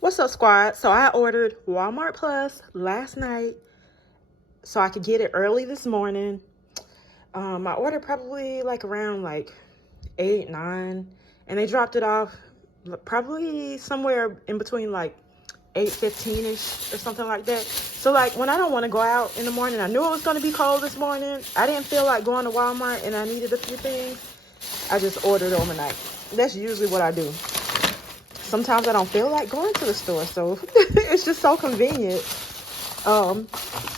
What's up, squad? So I ordered Walmart Plus last night so I could get it early this morning. I ordered probably like around like 8, 9, and they dropped it off probably somewhere in between like 8:15ish or something like that. So like when I don't want to go out in the morning, I knew it was going to be cold this morning. I didn't feel like going to Walmart and I needed a few things. I just ordered overnight. That's usually what I do. Sometimes I don't feel like going to the store, so it's just so convenient.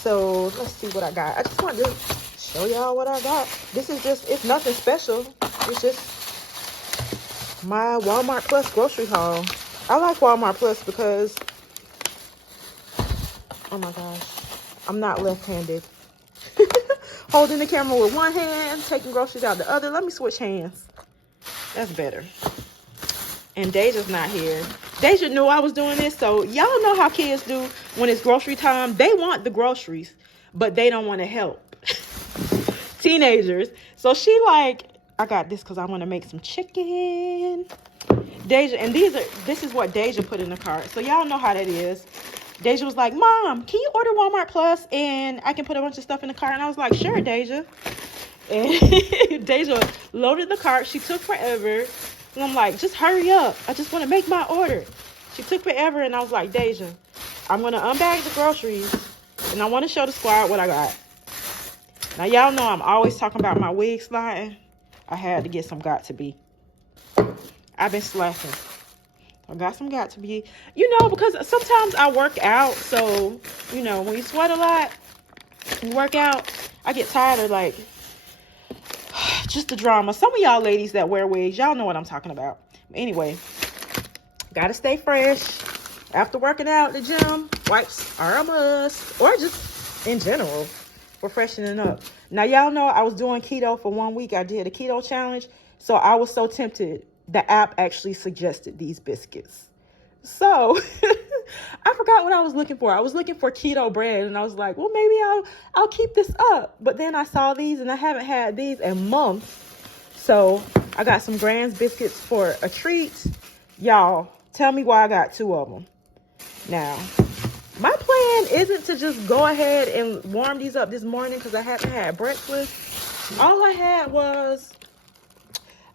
So let's see what I got. I just wanted to show y'all what I got. This is just, it's nothing special. It's just my Walmart Plus grocery haul. I like Walmart Plus because, oh my gosh, I'm not left-handed. Holding the camera with one hand, taking groceries out the other. Let me switch hands. That's better. And Deja's not here. Deja knew I was doing this, so y'all know how kids do when it's grocery time. They want the groceries, but they don't want to help. Teenagers. So she like, I got this because I want to make some chicken. Deja, and this is what Deja put in the cart. So y'all know how that is. Deja was like, Mom, can you order Walmart Plus and I can put a bunch of stuff in the cart? And I was like, sure, Deja. And Deja loaded the cart. She took forever. And I'm like, just hurry up. I just want to make my order. She took forever, and I was like, Deja, I'm going to unbag the groceries, and I want to show the squad what I got. Now, y'all know I'm always talking about my wig sliding. I had to get some Got To Be. I've been slacking. I got some Got To Be. You know, because sometimes I work out, so, you know, when you sweat a lot, you work out, I get tired of, like, just the drama. Some of y'all ladies that wear wigs, y'all know what I'm talking about. Anyway, gotta stay fresh. After working out at the gym, wipes are a must. Or just in general, for freshening up. Now, y'all know I was doing keto for 1 week. I did a keto challenge. So I was so tempted. The app actually suggested these biscuits. So I forgot what I was looking for. I was looking for keto bread, and I was like, well, maybe I'll keep this up. But then I saw these, and I haven't had these in months. So I got some Grand's biscuits for a treat. Y'all, tell me why I got 2 of them. Now, my plan isn't to just go ahead and warm these up this morning because I haven't had breakfast. All I had was,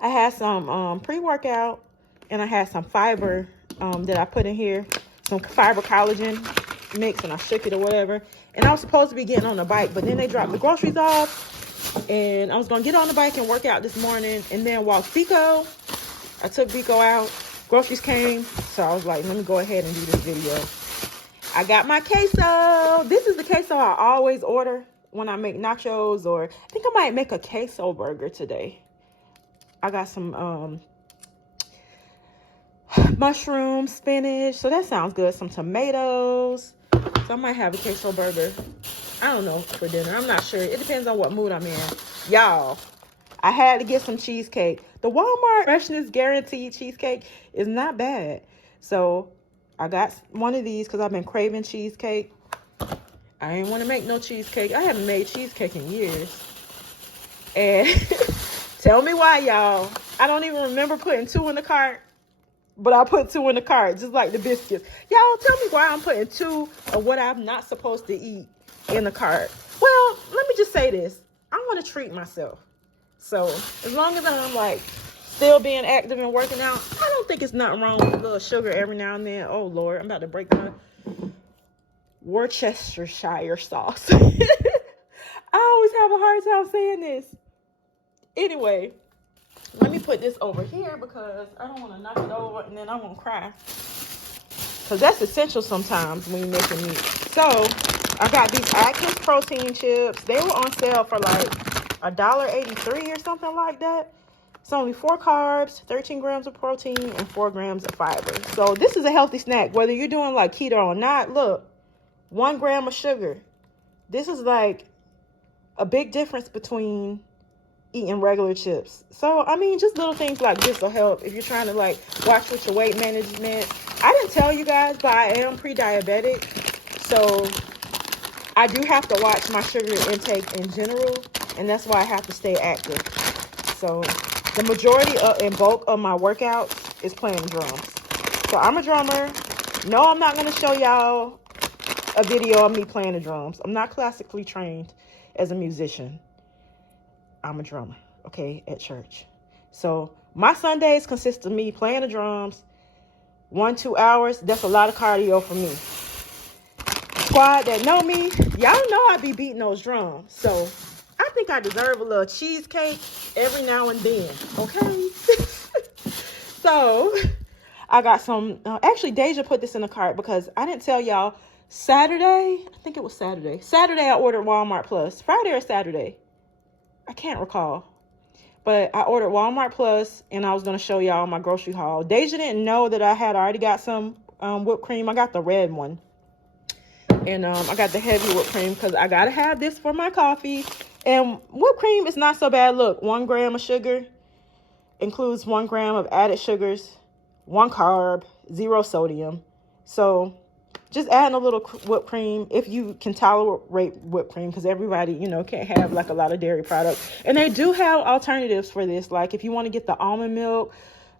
I had some pre-workout, and I had some fiber that I put in here, some fiber collagen mix, and I shook it or whatever. And I was supposed to be getting on the bike, but then they dropped the groceries off, and I was gonna get on the bike and work out this morning, and then walk Biko. I took Biko out. Groceries came, so I was like, let me go ahead and do this video. I got my queso. This is the queso I always order when I make nachos, or I think I might make a queso burger today. I got some mushrooms, spinach, so that sounds good. Some tomatoes. So I might have a queso burger, I don't know, for dinner. I'm not sure. It depends on what mood I'm in. Y'all, I had to get some cheesecake. The Walmart freshness guaranteed cheesecake is not bad. So I got one of these because I've been craving cheesecake. I didn't want to make no cheesecake. I haven't made cheesecake in years. And tell me why, y'all. I don't even remember putting 2 in the cart. But I put 2 in the cart, just like the biscuits. Y'all, tell me why I'm putting 2 of what I'm not supposed to eat in the cart. Well, let me just say this. I want to treat myself. So, as long as I'm, like, still being active and working out, I don't think it's nothing wrong with a little sugar every now and then. Oh, Lord, I'm about to break my Worcestershire sauce. I always have a hard time saying this. Anyway, let me put this over here because I don't want to knock it over and then I won't cry. Because that's essential sometimes when you're making meat. So, I got these Atkins protein chips. They were on sale for like $1.83 or something like that. It's only 4 carbs, 13 grams of protein, and 4 grams of fiber. So, this is a healthy snack. Whether you're doing like keto or not, look, 1 gram of sugar. This is like a big difference between eating regular chips. So, I mean, just little things like this will help if you're trying to like watch with your weight management. I didn't tell you guys, but I am pre-diabetic. So, I do have to watch my sugar intake in general, and that's why I have to stay active. So, the majority and bulk of my workouts is playing drums. So, I'm a drummer. No, I'm not going to show y'all a video of me playing the drums. I'm not classically trained as a musician. I'm a drummer, okay, at church. So my Sundays consist of me playing the drums 1-2 hours. That's a lot of cardio for me. Squad that know me, y'all know I be beating those drums. So I think I deserve a little cheesecake every now and then, okay? So I got some, actually Deja put this in the cart because I didn't tell y'all. Saturday, I think it was Saturday. Saturday I ordered Walmart Plus. Friday or Saturday, I can't recall. But I ordered Walmart Plus, and I was going to show y'all my grocery haul. Deja didn't know that I had already got some whipped cream. I got the red one. And I got the heavy whipped cream because I got to have this for my coffee. And whipped cream is not so bad. Look, 1 gram of sugar includes 1 gram of added sugars, 1 carb, 0 sodium. So just adding a little whipped cream if you can tolerate whipped cream, because everybody, you know, can't have like a lot of dairy products. And they do have alternatives for this. Like if you want to get the almond milk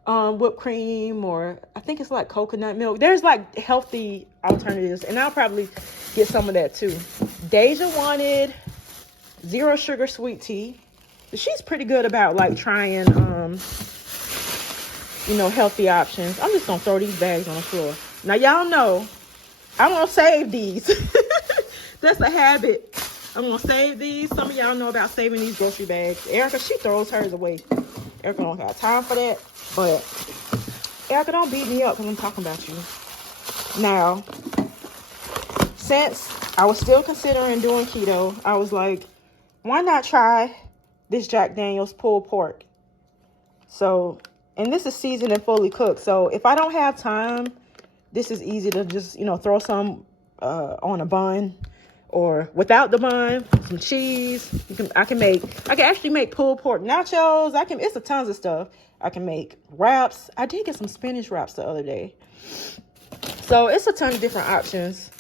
whipped cream, or I think it's like coconut milk. There's like healthy alternatives, and I'll probably get some of that too. Deja wanted 0 sugar sweet tea. She's pretty good about like trying, you know, healthy options. I'm just going to throw these bags on the floor. Now, y'all know I'm going to save these. That's a habit. I'm going to save these. Some of y'all know about saving these grocery bags. Erica, she throws hers away. Erica don't have time for that. But Erica, don't beat me up because I'm talking about you. Now, since I was still considering doing keto, I was like, why not try this Jack Daniel's pulled pork? So, and this is seasoned and fully cooked. So if I don't have time, this is easy to just, you know, throw some on a bun, or without the bun, some cheese. I can actually make pulled pork nachos. It's a tons of stuff. I can make wraps. I did get some spinach wraps the other day. So it's a ton of different options,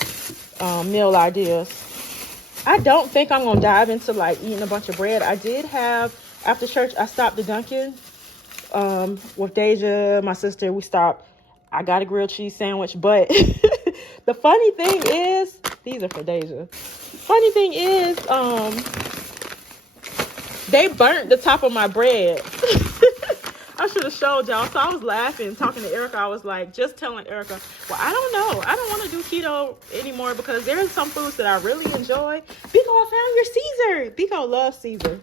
meal ideas. I don't think I'm going to dive into like eating a bunch of bread. I did have, after church, I stopped at Dunkin' with Deja, my sister. We stopped. I got a grilled cheese sandwich, but the funny thing is, these are for Deja. Funny thing is, they burnt the top of my bread. I should have showed y'all. So I was laughing, talking to Erica. I was like, just telling Erica, well, I don't know. I don't want to do keto anymore because there are some foods that I really enjoy. Biko, I found your Caesar. Biko loves Caesar.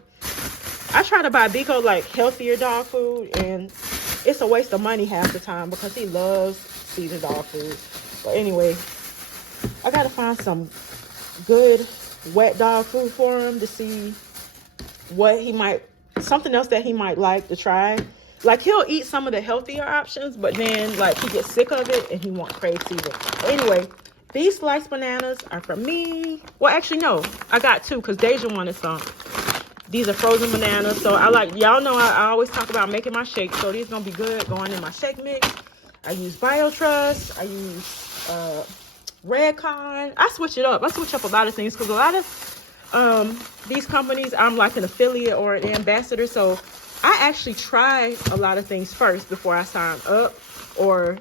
I try to buy Biko like healthier dog food, and it's a waste of money half the time because he loves Caesar dog food. But anyway, I got to find some good wet dog food for him to see what he might, something else that he might like to try. Like he'll eat some of the healthier options, but then like he gets sick of it and he won't crave Caesar. But anyway, these sliced bananas are for me. Well, actually, no, I got 2 because Deja wanted some. These are frozen bananas. So I like, y'all know I always talk about making my shake. So these gonna be good going in my shake mix. I use BioTrust. I use Redcon. I switch it up. I switch up a lot of things because a lot of these companies, I'm like an affiliate or an ambassador. So I actually try a lot of things first before I sign up or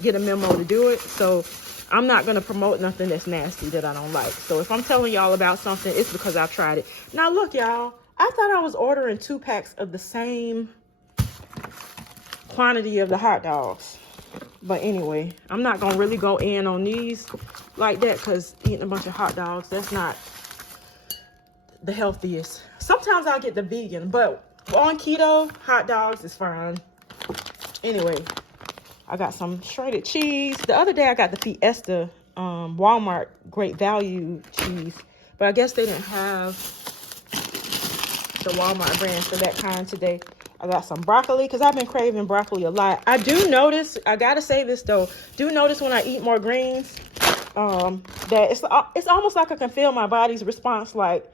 get a memo to do it. So I'm not going to promote nothing that's nasty that I don't like. So if I'm telling y'all about something, it's because I've tried it. Now, look, y'all. I thought I was ordering 2 packs of the same quantity of the hot dogs. But anyway, I'm not going to really go in on these like that because eating a bunch of hot dogs, that's not the healthiest. Sometimes I'll get the vegan, but on keto, hot dogs is fine. Anyway, I got some shredded cheese. The other day I got the Fiesta Walmart Great Value cheese, but I guess they didn't have the Walmart brand for that kind today. I got some broccoli because I've been craving broccoli a lot. I do notice, I gotta say this though, do notice when I eat more greens, that it's almost like I can feel my body's response. Like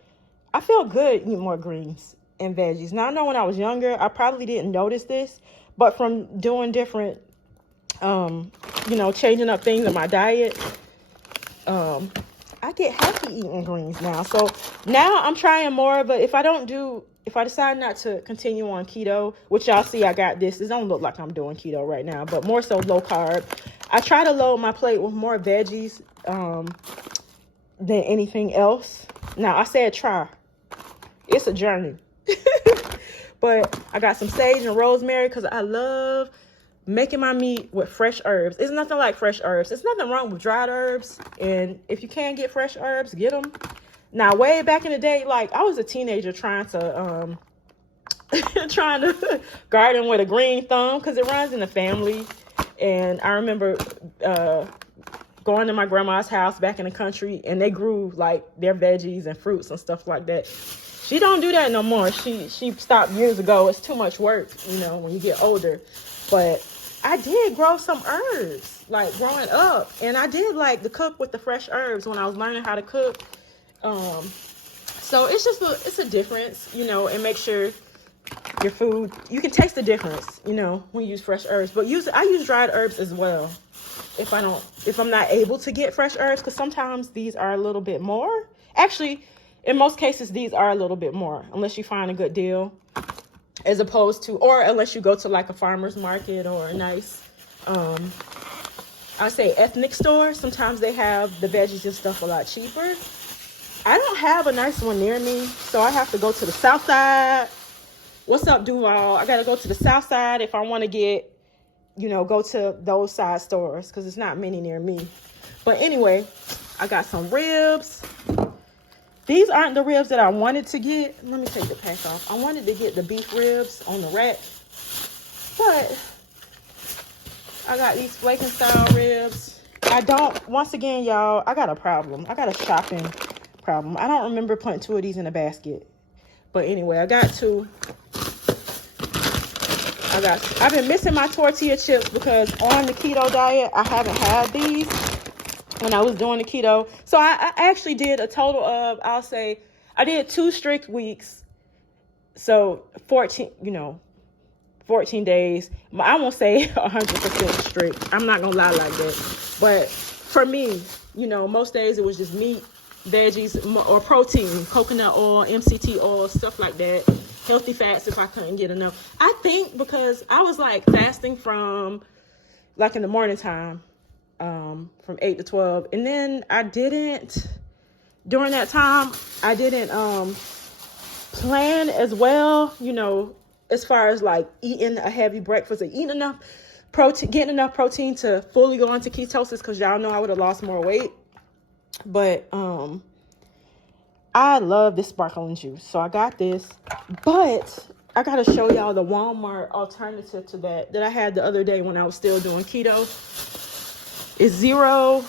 I feel good eating more greens and veggies. Now I know when I was younger, I probably didn't notice this, but from doing different, changing up things in my diet, I get happy eating greens now. So now I'm trying more of a, if I decide not to continue on keto, which y'all see I got this. It don't look like I'm doing keto right now, but more so low carb. I try to load my plate with more veggies than anything else. Now, I said try. It's a journey. But I got some sage and rosemary because I love making my meat with fresh herbs. It's nothing like fresh herbs. There's nothing wrong with dried herbs. And if you can get fresh herbs, get them. Now, way back in the day, like, I was a teenager trying to garden with a green thumb because it runs in the family. And I remember going to my grandma's house back in the country, and they grew like their veggies and fruits and stuff like that. She don't do that no more. She stopped years ago. It's too much work, you know, when you get older. But I did grow some herbs like growing up, and I did like to cook with the fresh herbs when I was learning how to cook. So it's just it's a difference, you know, and make sure your food, you can taste the difference, you know, when you use fresh herbs. But I use dried herbs as well if I'm not able to get fresh herbs, because sometimes these are a little bit more. Actually, in most cases, these are a little bit more, unless you find a good deal, as opposed to, or unless you go to like a farmer's market or a nice, I say ethnic store. Sometimes they have the veggies and stuff a lot cheaper. I don't have a nice one near me, so I have to go to the south side. What's up, Duval? I got to go to the south side if I want to get, you know, go to those side stores, because it's not many near me. But anyway, I got some ribs. These aren't the ribs that I wanted to get. Let me take the pack off. I wanted to get the beef ribs on the rack, but I got these flaking style ribs. Once again, y'all, I got a problem. I got a shopping problem. I don't remember putting 2 of these in a basket. But anyway, I got 2. I've been missing my tortilla chips because on the keto diet, I haven't had these when I was doing the keto. So I actually did a total of, I'll say, I did 2 strict weeks. So 14 days. I won't say 100% strict. I'm not going to lie like that. But for me, you know, most days it was just meat, veggies, or protein, coconut oil, MCT oil, stuff like that. Healthy fats if I couldn't get enough. I think because I was like fasting from like in the morning time, from 8 to 12. And then during that time, I didn't plan as well, you know, as far as like eating a heavy breakfast or eating enough protein, getting enough protein to fully go into ketosis, because y'all know I would have lost more weight. But I love this sparkling juice, so I got this. But I gotta show y'all the Walmart alternative to that I had the other day when I was still doing keto. It's 0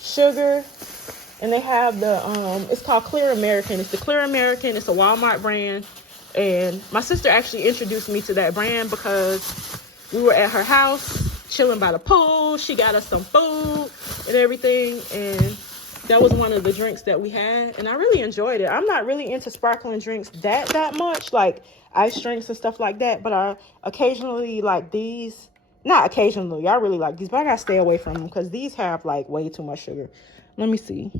sugar, and they have the it's called Clear American. It's the Clear American. It's a Walmart brand, and my sister actually introduced me to that brand because we were at her house chilling by the pool. She got us some food and everything, and that was one of the drinks that we had, and I really enjoyed it. I'm not really into sparkling drinks that much, like ice drinks and stuff like that, but I occasionally like these. Not occasionally, I really like these, but I gotta stay away from them because these have like way too much sugar. Let me see.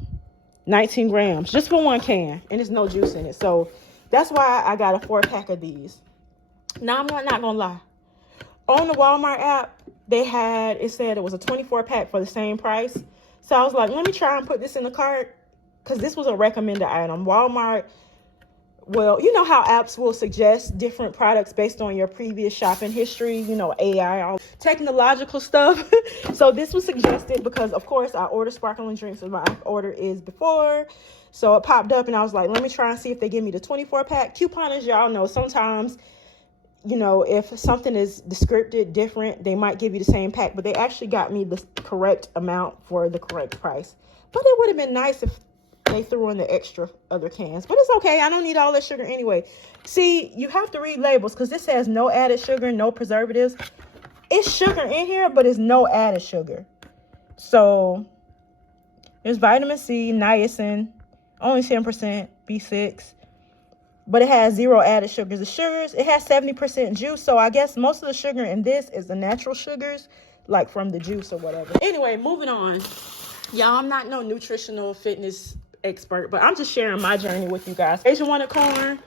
19 grams just for 1 can, and there's no juice in it. So that's why I got a 4-pack of these. Now, I'm not gonna lie. On the Walmart app, it said it was a 24-pack for the same price. So I was like, let me try and put this in the cart, because this was a recommended item. Walmart, well, you know how apps will suggest different products based on your previous shopping history, you know, AI, all technological stuff. So this was suggested because, of course, I order sparkling drinks as my order is before. So it popped up, and I was like, let me try and see if they give me the 24-pack. Couponers, y'all know, sometimes, you know, if something is descripted different, they might give you the same pack, but they actually got me the correct amount for the correct price. But it would have been nice if they threw in the extra other cans, but it's okay. I don't need all that sugar anyway. See, you have to read labels, because this says no added sugar, no preservatives. It's sugar in here, but it's no added sugar. So there's vitamin C, niacin, only 10%, B6. But it has 0 added sugars. It has 70% juice. So I guess most of the sugar in this is the natural sugars, like from the juice or whatever. Anyway, moving on. Y'all, I'm not no nutritional fitness expert, but I'm just sharing my journey with you guys. Asia wanted corn.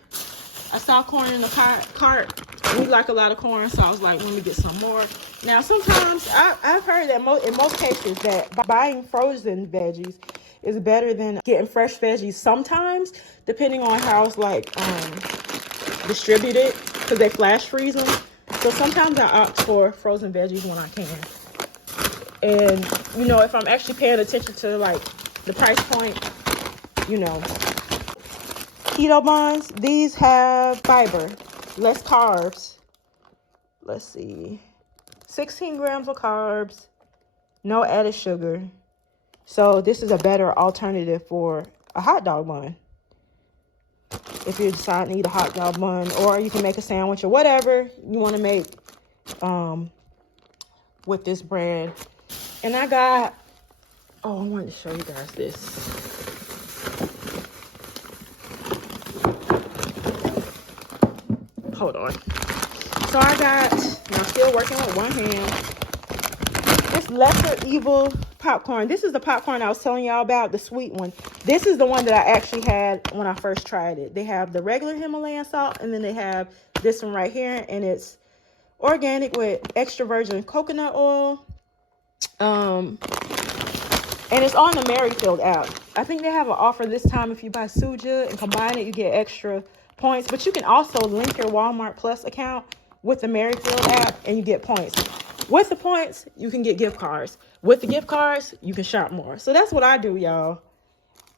I saw corn in the cart. We like a lot of corn, so I was like, let me get some more. Now, sometimes I've heard that in most cases that buying frozen veggies is better than getting fresh veggies. Sometimes, depending on how it's like distributed, because they flash freeze them. So sometimes I opt for frozen veggies when I can. And you know, if I'm actually paying attention to like the price point, you know. Keto buns, these have fiber, less carbs. Let's see, 16 grams of carbs, no added sugar. So this is a better alternative for a hot dog bun. If you decide to eat a hot dog bun, or you can make a sandwich or whatever you want to make with this bread. And I got, I wanted to show you guys this. Hold on. So I got, I'm still working with one hand, this Lesser Evil popcorn. This is the popcorn I was telling y'all about, the sweet one. This is the one that I actually had when I first tried it. They have the regular Himalayan salt, and then they have this one right here, and it's organic with extra virgin coconut oil. And it's on the Merrifield app. I think they have an offer this time. If you buy Suja and combine it, you get extra points. But you can also link your Walmart Plus account with the Merrifield app, and you get points. With the points, you can get gift cards. With the gift cards, you can shop more. So that's what I do, y'all.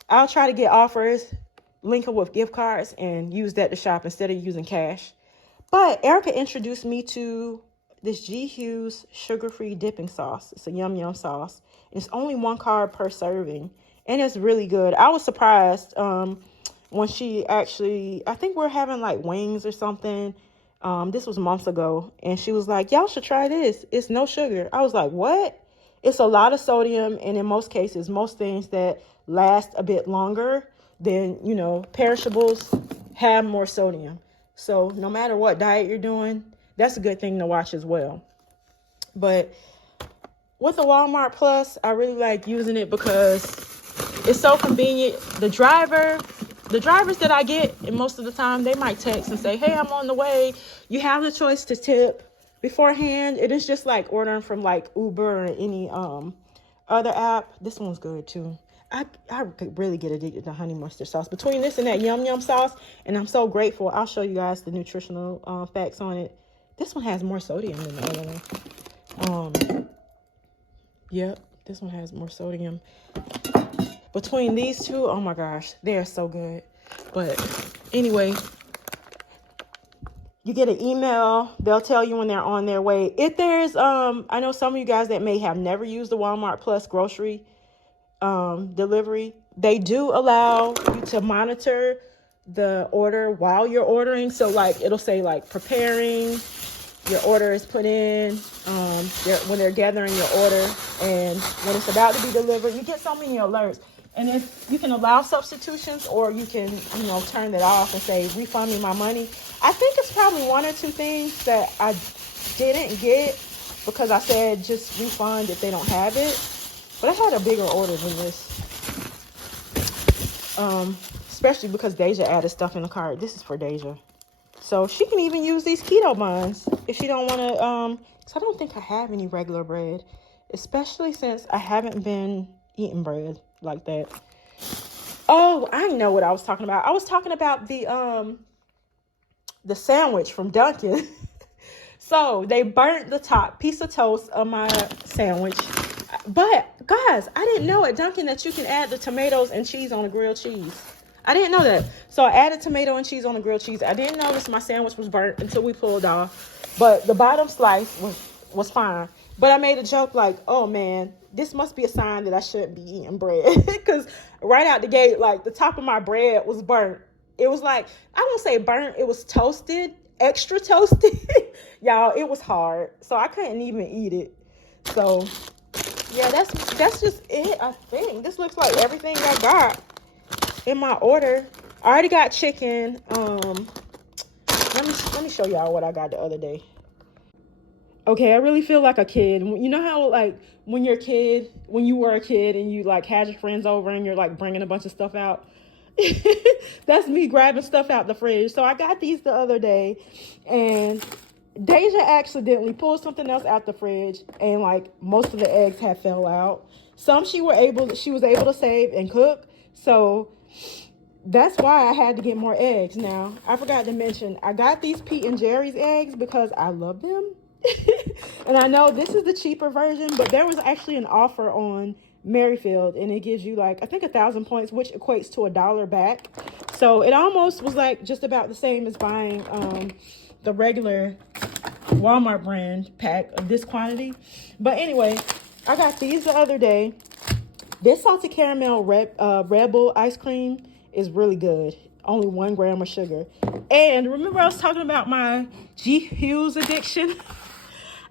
I'll try to get offers, link them with gift cards, and use that to shop instead of using cash. But Erica introduced me to this G. Hughes sugar-free dipping sauce. It's a yum yum sauce. It's only 1 carb per serving, and it's really good. I was surprised when she actually, I think we're having like wings or something. This was months ago, and she was like, y'all should try this. It's no sugar. I was like, what? It's a lot of sodium, and in most cases, most things that last a bit longer than, you know, perishables have more sodium. So no matter what diet you're doing, that's a good thing to watch as well. But with the Walmart Plus, I really like using it because it's so convenient. The drivers that I get, and most of the time, they might text and say, hey, I'm on the way. You have the choice to tip beforehand. It is just like ordering from like Uber or any other app. This one's good too. I could really get addicted to honey mustard sauce. Between this and that yum yum sauce, and I'm so grateful. I'll show you guys the nutritional facts on it. This one has more sodium than the other one. Yep, this one has more sodium. Between these two, oh my gosh, they are so good. But anyway, you get an email. They'll tell you when they're on their way. If there's, I know some of you guys that may have never used the Walmart Plus grocery delivery. They do allow you to monitor the order while you're ordering. So like, it'll say like preparing, your order is put in, when they're gathering your order, and when it's about to be delivered. You get so many alerts. And if you can allow substitutions, or you can, you know, turn it off and say, refund me my money. I think it's probably 1 or 2 things that I didn't get because I said just refund if they don't have it. But I had a bigger order than this. Especially because Deja added stuff in the cart. This is for Deja. So she can even use these keto buns if she don't want to, because I don't think I have any regular bread, especially since I haven't been eating bread like that. Oh, I know what I was talking about. I was talking about the sandwich from Dunkin'. So they burnt the top piece of toast of my sandwich. But guys, I didn't know at Dunkin' that you can add the tomatoes and cheese on a grilled cheese. I didn't know that. So I added tomato and cheese on the grilled cheese. I didn't notice my sandwich was burnt until we pulled off. But the bottom slice was fine. But I made a joke like, oh man, this must be a sign that I shouldn't be eating bread. Because right out the gate, like the top of my bread was burnt. It was like, I won't say burnt, it was toasted, extra toasted. Y'all, it was hard. So I couldn't even eat it. So yeah, that's just it, I think. This looks like everything I got in my order. I already got chicken. Let me show y'all what I got the other day. Okay, I really feel like a kid. You know how like when you were a kid and you like had your friends over and you're like bringing a bunch of stuff out? That's me grabbing stuff out the fridge. So I got these the other day, and Deja accidentally pulled something else out the fridge, and like most of the eggs had fell out. Some she was able to save and cook. So that's why I had to get more eggs. Now, I forgot to mention, I got these Pete and Jerry's eggs because I love them. And I know this is the cheaper version, but there was actually an offer on Merrifield, and it gives you like, I think 1,000 points, which equates to $1 back. So it almost was like just about the same as buying the regular Walmart brand pack of this quantity. But anyway, I got these the other day. This salted caramel Red Bull ice cream is really good. Only 1 gram of sugar. And remember I was talking about my G Hughes addiction?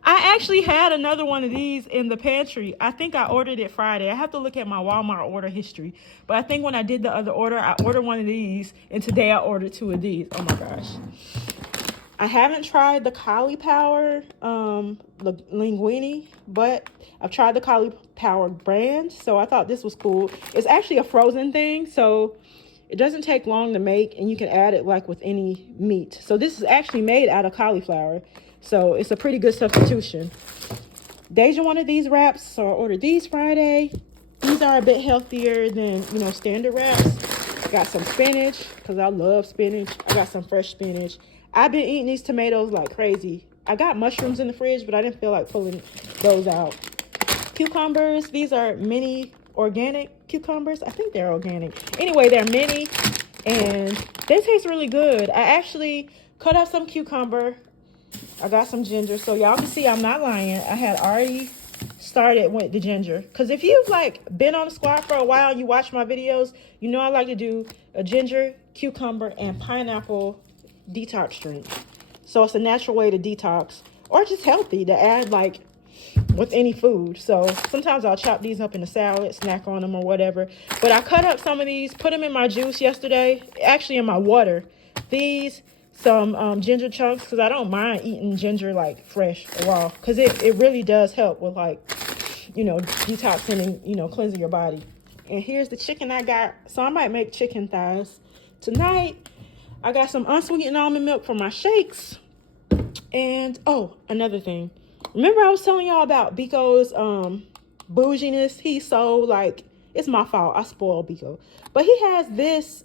I actually had another one of these in the pantry. I think I ordered it Friday. I have to look at my Walmart order history. But I think when I did the other order, I ordered one of these. And today I ordered 2 of these. Oh my gosh. I haven't tried the cauliflower linguine, but I've tried the cauliflower brand, so I thought this was cool. It's actually a frozen thing, so it doesn't take long to make, and you can add it like with any meat. So this is actually made out of cauliflower, so it's a pretty good substitution. Deja wanted these wraps, so I ordered these Friday. These are a bit healthier than, you know, standard wraps. Got some spinach, because I love spinach. I got some fresh spinach. I've been eating these tomatoes like crazy. I got mushrooms in the fridge, but I didn't feel like pulling those out. Cucumbers. These are mini organic cucumbers. I think they're organic. Anyway, they're mini, and they taste really good. I actually cut up some cucumber. I got some ginger. So y'all can see I'm not lying. I had already started with the ginger. Because if you've like been on the squad for a while and you watch my videos, you know I like to do a ginger, cucumber, and pineapple detox drink. So it's a natural way to detox, or just healthy to add like with any food. So sometimes I'll chop these up in a salad, snack on them or whatever. But I cut up some of these, put them in my juice yesterday, actually in my water. These, some ginger chunks, because I don't mind eating ginger like fresh or raw, because it really does help with like, you know, detoxing and, you know, cleansing your body. And here's the chicken I got. So I might make chicken thighs tonight. I got some unsweetened almond milk for my shakes. And, oh, another thing. Remember I was telling y'all about Biko's bouginess? He's so, like, it's my fault. I spoiled Biko. But he has this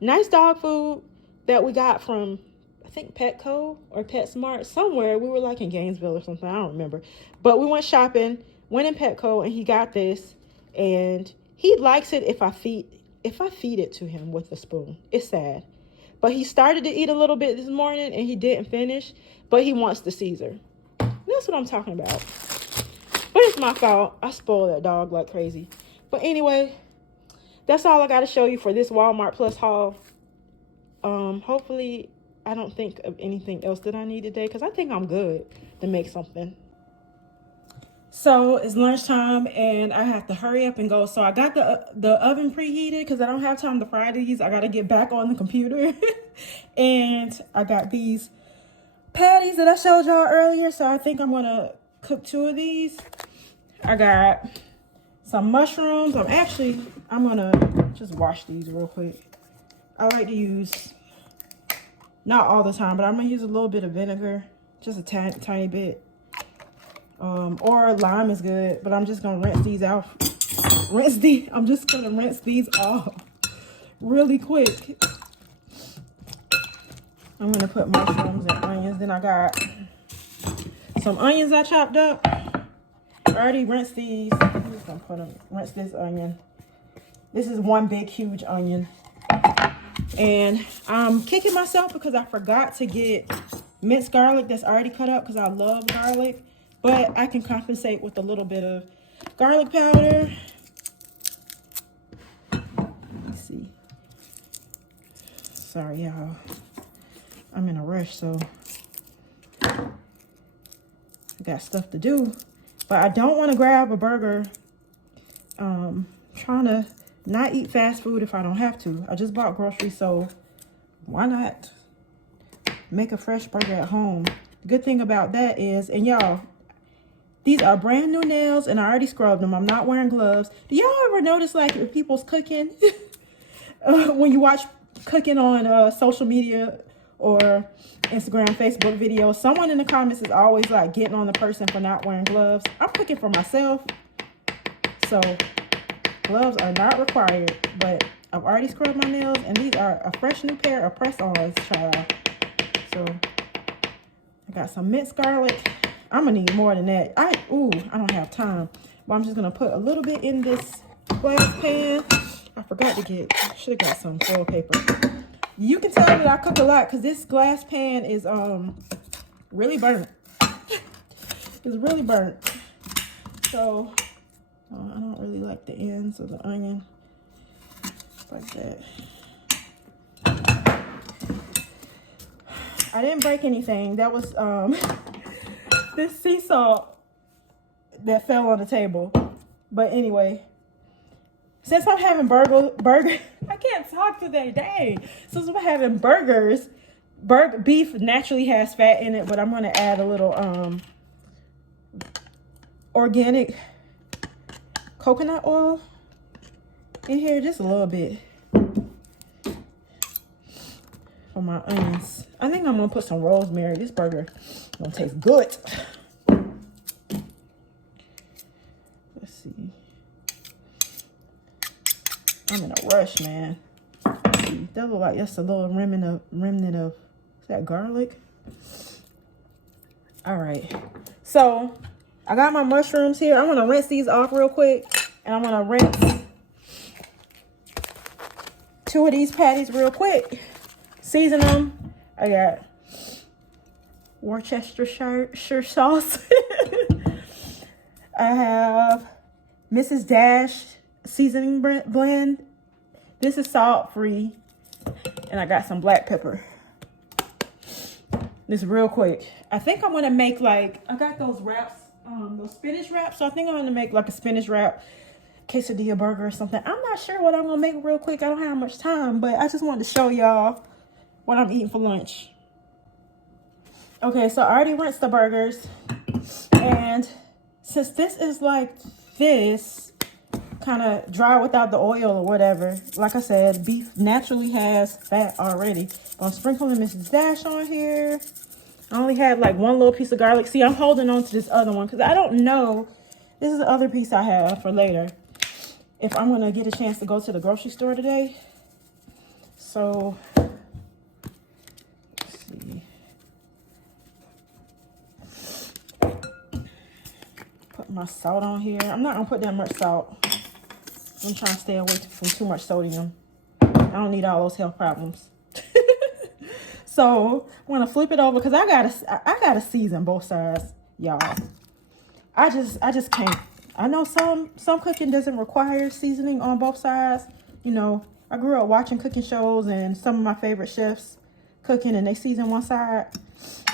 nice dog food that we got from, I think, Petco or PetSmart. Somewhere. We were, like, in Gainesville or something. I don't remember. But we went shopping, went in Petco, and he got this. And he likes it if I feed it to him with a spoon. It's sad. But he started to eat a little bit this morning and he didn't finish. But he wants the Caesar. That's what I'm talking about. But it's my fault. I spoiled that dog like crazy. But anyway, that's all I got to show you for this Walmart Plus haul. Hopefully, I don't think of anything else that I need today, because I think I'm good to make something. So it's lunchtime and I have to hurry up and go. So I got the oven preheated because I don't have time to fry these. I got to get back on the computer. And I got these patties that I showed y'all earlier. So I think I'm going to cook 2 of these. I got some mushrooms. I'm going to just wash these real quick. I like to use, not all the time, but I'm going to use a little bit of vinegar. Just a tiny bit. Or lime is good, but I'm just gonna rinse these out. I'm just gonna rinse these off really quick. I'm gonna put mushrooms and onions. Then I got some onions I chopped up. I already rinsed these. I'm just gonna rinse this onion. This is 1 big, huge onion. And I'm kicking myself because I forgot to get minced garlic that's already cut up, because I love garlic. But I can compensate with a little bit of garlic powder. Let's see. Sorry, y'all. I'm in a rush, so I got stuff to do. But I don't want to grab a burger. Trying to not eat fast food if I don't have to. I just bought groceries, so why not make a fresh burger at home? The good thing about that is, and y'all, these are brand new nails, and I already scrubbed them. I'm not wearing gloves. Do y'all ever notice, like, if people's cooking, when you watch cooking on social media or Instagram, Facebook videos, someone in the comments is always like getting on the person for not wearing gloves. I'm cooking for myself, so gloves are not required, but I've already scrubbed my nails, and these are a fresh new pair of press-ons, child. So I got some minced garlic. I'm gonna need more than that. I don't have time, but I'm just gonna put a little bit in this glass pan. I forgot to get, should have got some foil paper. You can tell that I cook a lot because this glass pan is really burnt. It's really burnt. So I don't really like the ends of the onion like that. I didn't break anything. That was this sea salt that fell on the table. But anyway, since I'm having burger, I can't talk today, dang. Since I'm having burgers, beef naturally has fat in it, but I'm gonna add a little organic coconut oil in here, just a little bit for my onions. I think I'm gonna put some rosemary. This burger gonna taste good. Let's see. I'm in a rush, man. Let's see. That look like just a little remnant of is that garlic? All right. So I got my mushrooms here. I'm gonna rinse these off real quick, and I'm gonna rinse 2 of these patties real quick. Season them. I got Worcestershire sauce. I have Mrs. Dash seasoning blend. This is salt free, and I got some black pepper. This real quick. I think I'm gonna make like, I got those wraps, those spinach wraps. So I think I'm gonna make like a spinach wrap quesadilla burger or something. I'm not sure what I'm gonna make real quick. I don't have much time, but I just wanted to show y'all what I'm eating for lunch. Okay, so I already rinsed the burgers, and since this is like this, kind of dry without the oil or whatever, like I said, beef naturally has fat already. I'm sprinkling Mrs. Dash on here. I only had like 1 little piece of garlic. See, I'm holding on to this other one because I don't know. This is the other piece I have for later, if I'm gonna get a chance to go to the grocery store today. So let's see. Put my salt on here. I'm not gonna put that much salt. I'm trying to stay away from too much sodium. I don't need all those health problems. So I'm gonna flip it over because I gotta season both sides, y'all. I just can't. I know some cooking doesn't require seasoning on both sides. You know, I grew up watching cooking shows and some of my favorite chefs cooking and they season one side.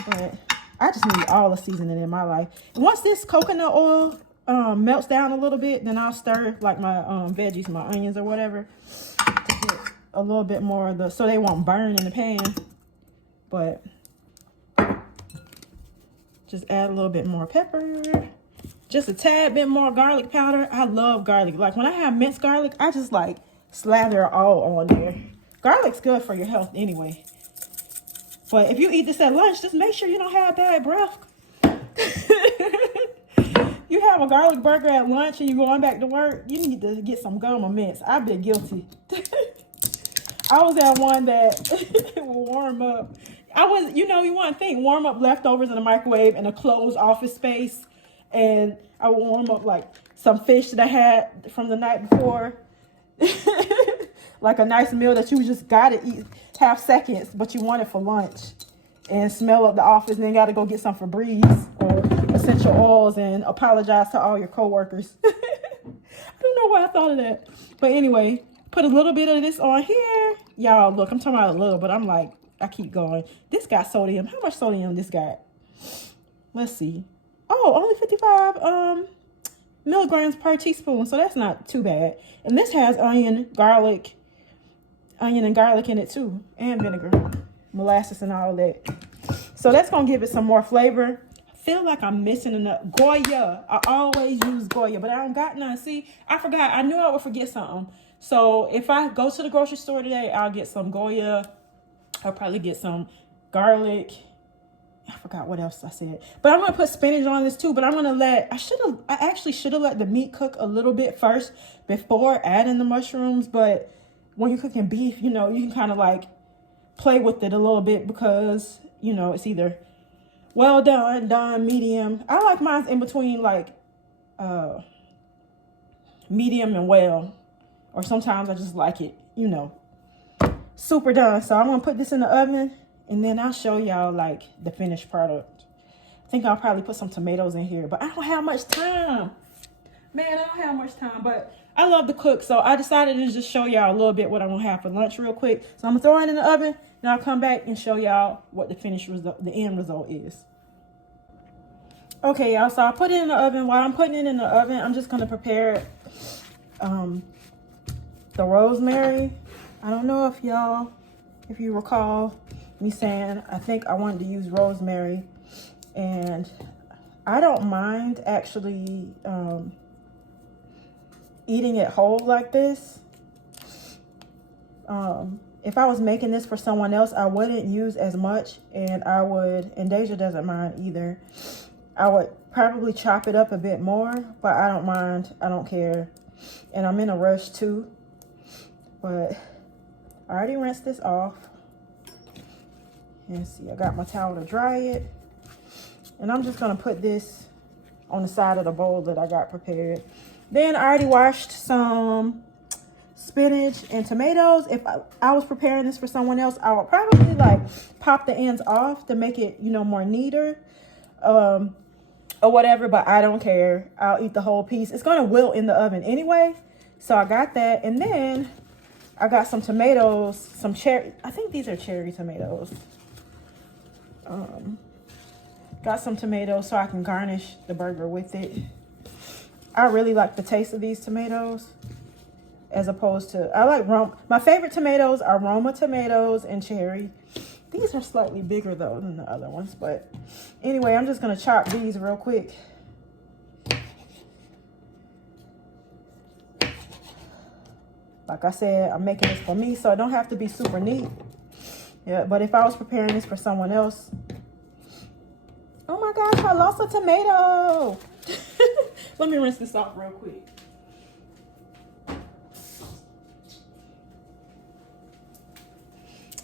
But I just need all the seasoning in my life. And once this coconut oil melts down a little bit, then I'll stir like my veggies, my onions or whatever, to get a little bit more of the, so they won't burn in the pan. But just add a little bit more pepper. Just a tad bit more garlic powder. I love garlic. Like when I have minced garlic, I just like slather it all on there. Garlic's good for your health anyway. But if you eat this at lunch, just make sure you don't have bad breath. You have a garlic burger at lunch and you're going back to work, you need to get some gum or mints. I've been guilty. I was at one that will warm up. You want to think, warm up leftovers in the microwave in a closed office space. And I would warm up like some fish that I had from the night before. Like a nice meal that you just got to eat half seconds, but you want it for lunch. And smell up the office and then got to go get some Febreze or essential oils and apologize to all your coworkers. I don't know why I thought of that. But anyway, put a little bit of this on here. Y'all, look, I'm talking about a little, but I'm like, I keep going. This got sodium. How much sodium this got? Let's see. Oh, only 55 milligrams per teaspoon. So that's not too bad. And this has onion and garlic in it too. And vinegar, molasses and all that. So that's going to give it some more flavor. feel like I'm missing enough. Goya. I always use Goya, but I don't got none. See, I forgot. I knew I would forget something. So if I go to the grocery store today, I'll get some Goya. I'll probably get some garlic. I forgot what else I said. But I'm going to put spinach on this too. But I'm going to I actually should have let the meat cook a little bit first before adding the mushrooms. But when you're cooking beef, you know, you can kind of like play with it a little bit because, you know, it's either well done, medium. I like mine in between like medium and well. Or sometimes I just like it, you know, super done. So I'm going to put this in the oven and then I'll show y'all like the finished product. I think I'll probably put some tomatoes in here, but I don't have much time. Man, I don't have much time, but I love to cook. So I decided to just show y'all a little bit what I'm going to have for lunch real quick. So I'm going to throw it in the oven and I'll come back and show y'all what the finished result, the end result is. Okay, y'all, so I put it in the oven. While I'm putting it in the oven, I'm just going to prepare the rosemary. I don't know if you recall me saying, I think I wanted to use rosemary, and I don't mind actually eating it whole like this. If I was making this for someone else, I wouldn't use as much, and Deja doesn't mind either. I would probably chop it up a bit more, but I don't mind. I don't care. And I'm in a rush too. But I already rinsed this off. And see, I got my towel to dry it. And I'm just going to put this on the side of the bowl that I got prepared. Then I already washed some spinach and tomatoes. If I was preparing this for someone else, I would probably like pop the ends off to make it, you know, more neater. Or whatever, but I don't care. I'll eat the whole piece. It's going to wilt in the oven anyway. So I got that. And then I got some tomatoes, some cherry. I think these are cherry tomatoes. Got some tomatoes so I can garnish the burger with it. I really like the taste of these tomatoes as opposed to, my favorite tomatoes are Roma tomatoes and cherry. These are slightly bigger though than the other ones, but anyway, I'm just gonna chop these real quick. Like I said, I'm making this for me, so it don't have to be super neat. Yeah, but if I was preparing this for someone else, oh my gosh, I lost a tomato. Let me rinse this off real quick.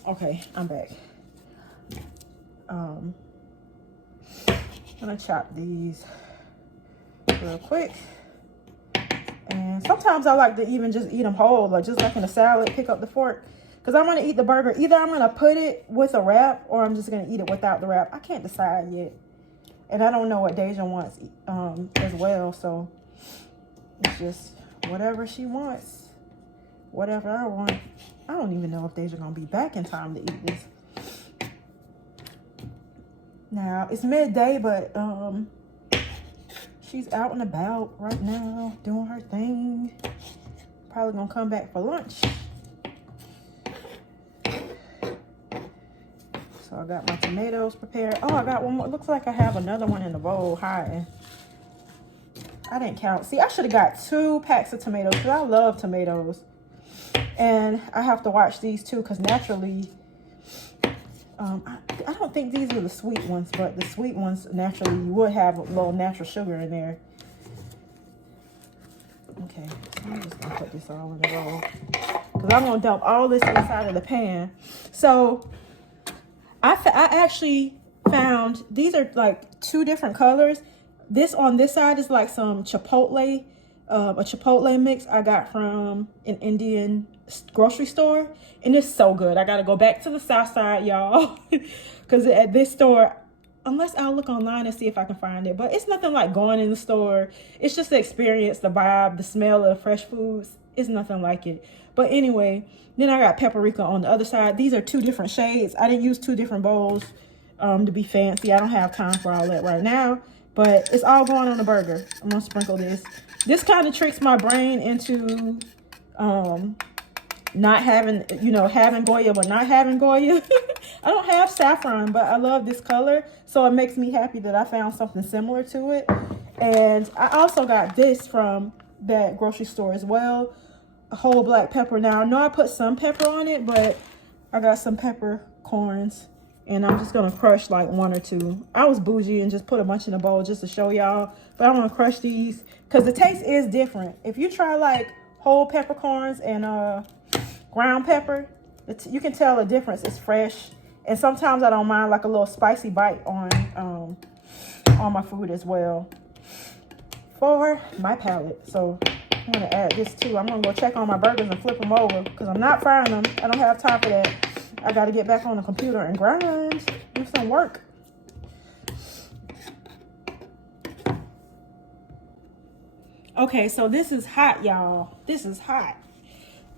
Okay, I'm back. I'm gonna chop these real quick. And sometimes I like to even just eat them whole, like just like in a salad, pick up the fork. Because I'm gonna eat the burger. Either I'm gonna put it with a wrap or I'm just gonna eat it without the wrap. I can't decide yet. And I don't know what Deja wants as well. So it's just whatever she wants. Whatever I want. I don't even know if Deja gonna be back in time to eat this. Now, it's midday, but she's out and about right now, doing her thing. Probably gonna come back for lunch. So I got my tomatoes prepared. Oh, I got one more. Looks like I have another one in the bowl hiding. I didn't count. See, I should have got 2 packs of tomatoes because I love tomatoes. And I have to watch these too because naturally, I don't think these are the sweet ones, but the sweet ones, naturally, you would have a little natural sugar in there. Okay, so I'm just going to put this all in the bowl because I'm going to dump all this inside of the pan. So I actually found, these are like 2 different colors. This on this side is like some Chipotle, a Chipotle mix I got from an Indian grocery store, and it's so good. I gotta go back to the south side, y'all, because at this store, unless I'll look online and see if I can find it, but it's nothing like going in the store. It's just the experience, the vibe, the smell of the fresh foods. It's nothing like it. But anyway, then I got Paprika on the other side. These are 2 different shades. I didn't use 2 different bowls to be fancy. I don't have time for all that right now, but it's all going on the burger. I'm gonna sprinkle this. This kind of tricks my brain into not having, having Goya, but not having Goya. I don't have saffron, but I love this color. So it makes me happy that I found something similar to it. And I also got this from that grocery store as well. A whole black pepper. Now, I know I put some pepper on it, but I got some peppercorns. And I'm just going to crush like 1 or 2. I was bougie and just put a bunch in a bowl just to show y'all. But I'm going to crush these because the taste is different. If you try like whole peppercorns and ground pepper, you can tell the difference. It's fresh. And sometimes I don't mind like a little spicy bite on my food as well for my palate. So I'm going to add this too. I'm going to go check on my burgers and flip them over because I'm not frying them. I don't have time for that. I got to get back on the computer and grind, do some work. Okay, so this is hot, y'all. This is hot.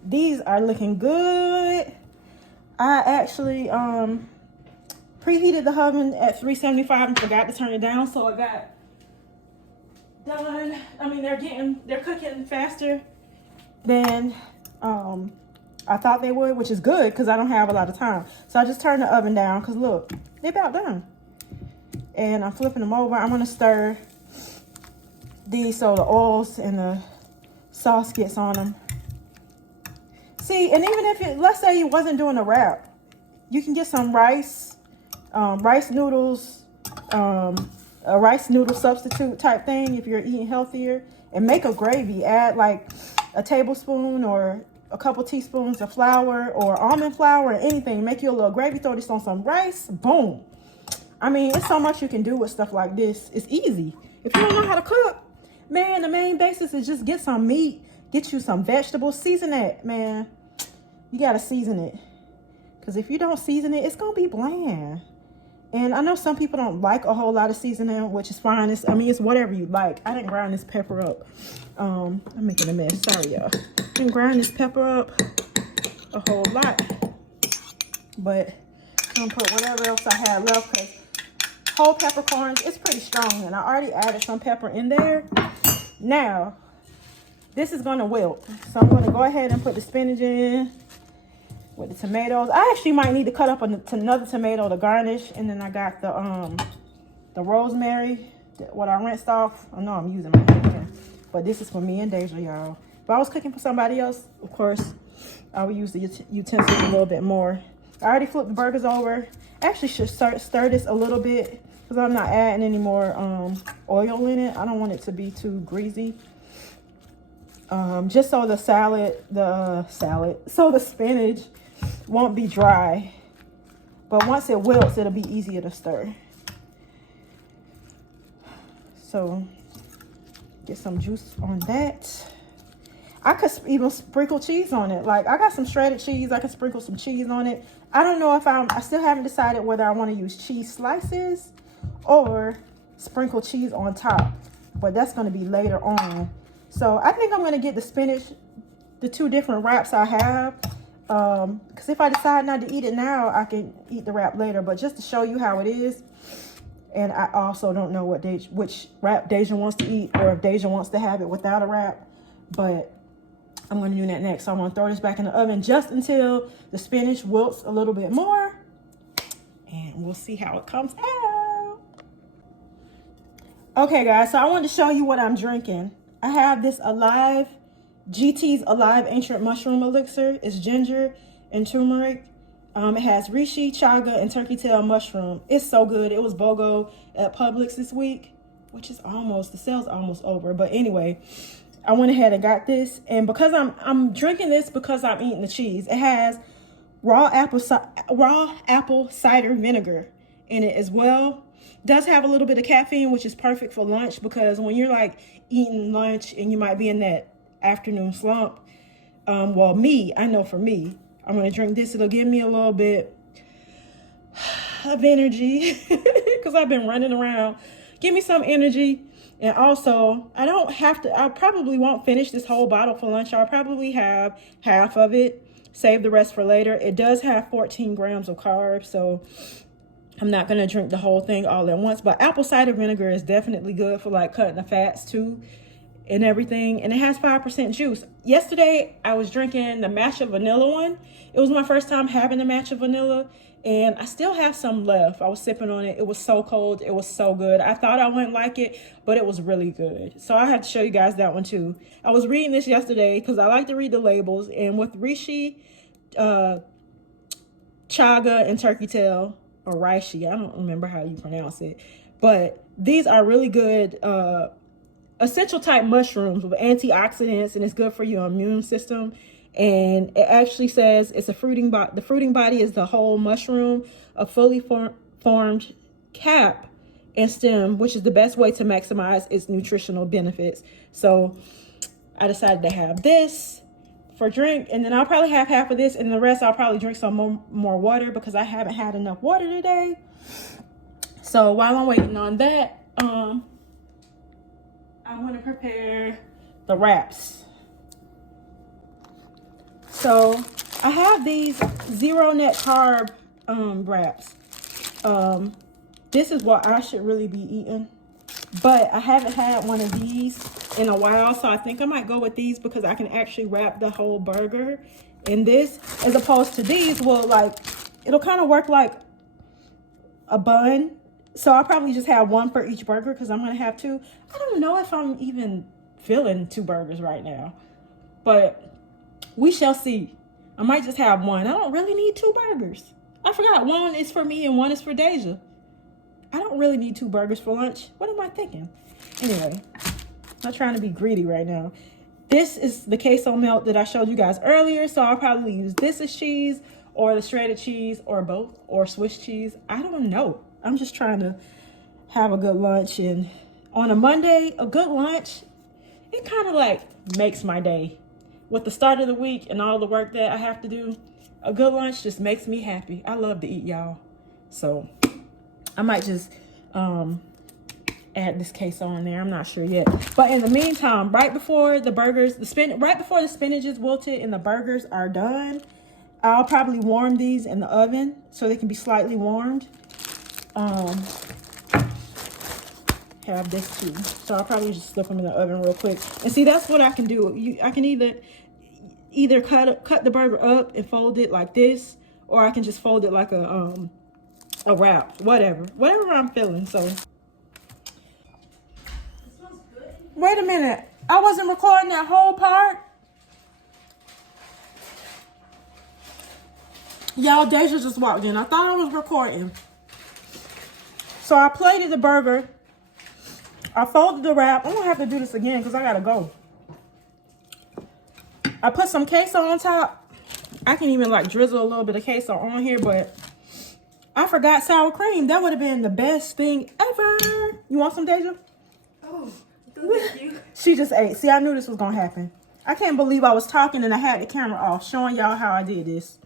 These are looking good. I actually preheated the oven at 375 and forgot to turn it down, so it got done. I mean, they're cooking faster than I thought they would, which is good because I don't have a lot of time. So I just turned the oven down because look, they're about done. And I'm flipping them over. I'm gonna stir these so the oils and the sauce gets on them. See, and even if let's say you wasn't doing a wrap, you can get some rice, rice noodles, a rice noodle substitute type thing if you're eating healthier, and make a gravy. Add like a tablespoon or a couple teaspoons of flour or almond flour or anything. Make you a little gravy. Throw this on some rice. Boom. I mean, it's so much you can do with stuff like this. It's easy. If you don't know how to cook, man, the main basis is just get some meat, get you some vegetables, season it, man. You got to season it. Because if you don't season it, it's going to be bland. And I know some people don't like a whole lot of seasoning, which is fine. I mean, it's whatever you like. I didn't grind this pepper up. I'm making a mess. Sorry, y'all. I didn't grind this pepper up a whole lot. But I'm going to put whatever else I had left because whole peppercorns, it's pretty strong. And I already added some pepper in there. Now, this is going to wilt. So I'm going to go ahead and put the spinach in with the tomatoes. I actually might need to cut up another tomato to garnish. And then I got the rosemary, what I rinsed off. I know I'm using my hand, but this is for me and Deja, y'all. If I was cooking for somebody else, of course, I would use the utensils a little bit more. I already flipped the burgers over. I actually should stir this a little bit because I'm not adding any more oil in it. I don't want it to be too greasy. Just so the so the spinach won't be dry. But once it wilts, it'll be easier to stir. So get some juice on that. I could even sprinkle cheese on it. Like, I got some shredded cheese. I can sprinkle some cheese on it. I don't know if I still haven't decided whether I want to use cheese slices or sprinkle cheese on top. But that's going to be later on. So I think I'm going to get the spinach, the 2 different wraps I have. Because if I decide not to eat it now, I can eat the wrap later. But just to show you how it is. And I also don't know which wrap Deja wants to eat, or if Deja wants to have it without a wrap. But I'm going to do that next. So I'm going to throw this back in the oven just until the spinach wilts a little bit more. And we'll see how it comes out. Okay, guys. So I wanted to show you what I'm drinking. I have this GT's Alive Ancient Mushroom Elixir. It's ginger and turmeric. It has reishi, chaga, and turkey tail mushroom. It's so good. It was BOGO at Publix this week, which is the sale's almost over. But anyway, I went ahead and got this. And because I'm drinking this because I'm eating the cheese. It has raw apple cider vinegar in it as well. It does have a little bit of caffeine, which is perfect for lunch, because when you're like eating lunch and you might be in that afternoon slump, I know for me, I'm going to drink this. It'll give me a little bit of energy because I've been running around. Give me some energy. And also, I probably won't finish this whole bottle for lunch. I'll probably have half of it, save the rest for later. It does have 14 grams of carbs, so I'm not going to drink the whole thing all at once. But apple cider vinegar is definitely good for like cutting the fats too. and everything, and it has 5% juice. Yesterday I was drinking the matcha vanilla one. It was my first time having the matcha vanilla, and I still have some left. I was sipping on it. It was so cold. It was so good. I thought I wouldn't like it, but it was really good. So I have to show you guys that one too. I was reading this yesterday because I like to read the labels, and with reishi, chaga, and turkey tail, or reishi, I don't remember how you pronounce it, but these are really good essential type mushrooms with antioxidants, and it's good for your immune system. And it actually says it's a fruiting body. The fruiting body is the whole mushroom, a fully formed cap and stem, which is the best way to maximize its nutritional benefits. So I decided to have this for drink, and then I'll probably have half of this, and the rest I'll probably drink some more water because I haven't had enough water today. So while I'm waiting on that, I want to prepare the wraps. So I have these zero net carb wraps. This is what I should really be eating, but I haven't had one of these in a while, so I think I might go with these because I can actually wrap the whole burger in this, as opposed to these will, like, it'll kind of work like a bun. So I'll probably just have one for each burger because I'm going to have two. I don't know if I'm even feeling 2 burgers right now, but we shall see. I might just have one. I don't really need 2 burgers. I forgot, one is for me and one is for Deja. I don't really need 2 burgers for lunch. What am I thinking? Anyway, I'm not trying to be greedy right now. This is the queso melt that I showed you guys earlier, so I'll probably use this as cheese, or the shredded cheese, or both, or Swiss cheese. I don't know. I'm just trying to have a good lunch, and on a Monday, a good lunch, it kind of like makes my day. With the start of the week and all the work that I have to do, a good lunch just makes me happy. I love to eat, y'all. So I might just add this queso on there. I'm not sure yet. But in the meantime, right before the burgers, right before the spinach is wilted and the burgers are done, I'll probably warm these in the oven so they can be slightly warmed. Have this too, so I'll probably just slip them in the oven real quick. And see, that's what I can do. I can either cut the burger up and fold it like this, or I can just fold it like a wrap, whatever I'm feeling. So wait a minute, I wasn't recording that whole part. Y'all, Deja just walked in. I thought I was recording. So I plated the burger. I folded the wrap. I'm gonna have to do this again because I gotta go. I put some queso on top. I can even like drizzle a little bit of queso on here, but I forgot sour cream. That would have been the best thing ever. You want some, Deja? Oh, thank you. She just ate. See, I knew this was gonna happen. I can't believe I was talking and I had the camera off, showing y'all how I did this.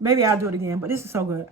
Maybe I'll do it again, but this is so good.